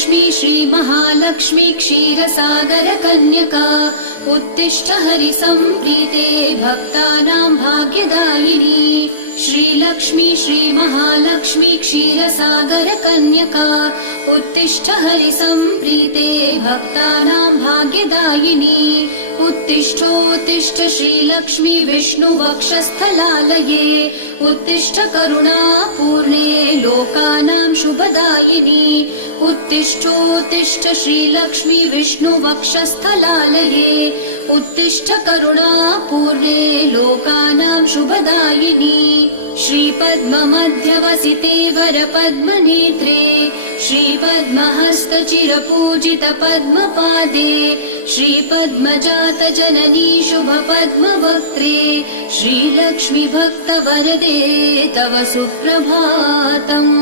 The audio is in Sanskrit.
श्रीलक्ष्मी श्रीमहालक्ष्मी क्षीरसागरकन्यका उत्तिष्ठ हरिसम्प्रीते भक्तानां भाग्यदायिनी। श्रीलक्ष्मी श्रीमहालक्ष्मी क्षीरसागरकन्यका उत्तिष्ठ हरिसम्प्रीते भक्तानां भाग्यदायिनी। उत्तिष्ठोत्तिष्ठ श्रीलक्ष्मी विष्णुवक्षस्थलालये उत्तिष्ठ करुणापूर्णे लोकानां शुभदायिनी। उत्तिष्ठोत्तिष्ठ श्रीलक्ष्मी विष्णुवक्षस्थलालये उत्तिष्ठ करुणापूर्णे लोकानां शुभदायिनी। श्रीपद्ममध्यवसिते वरपद्मनेत्रे श्रीपद्महस्तचिरपूजितपद्मपादे श्रीपद्मजातजननी शुभपद्मवक्त्रे श्रीलक्ष्मी भक्तवरदे तव सुप्रभातम्।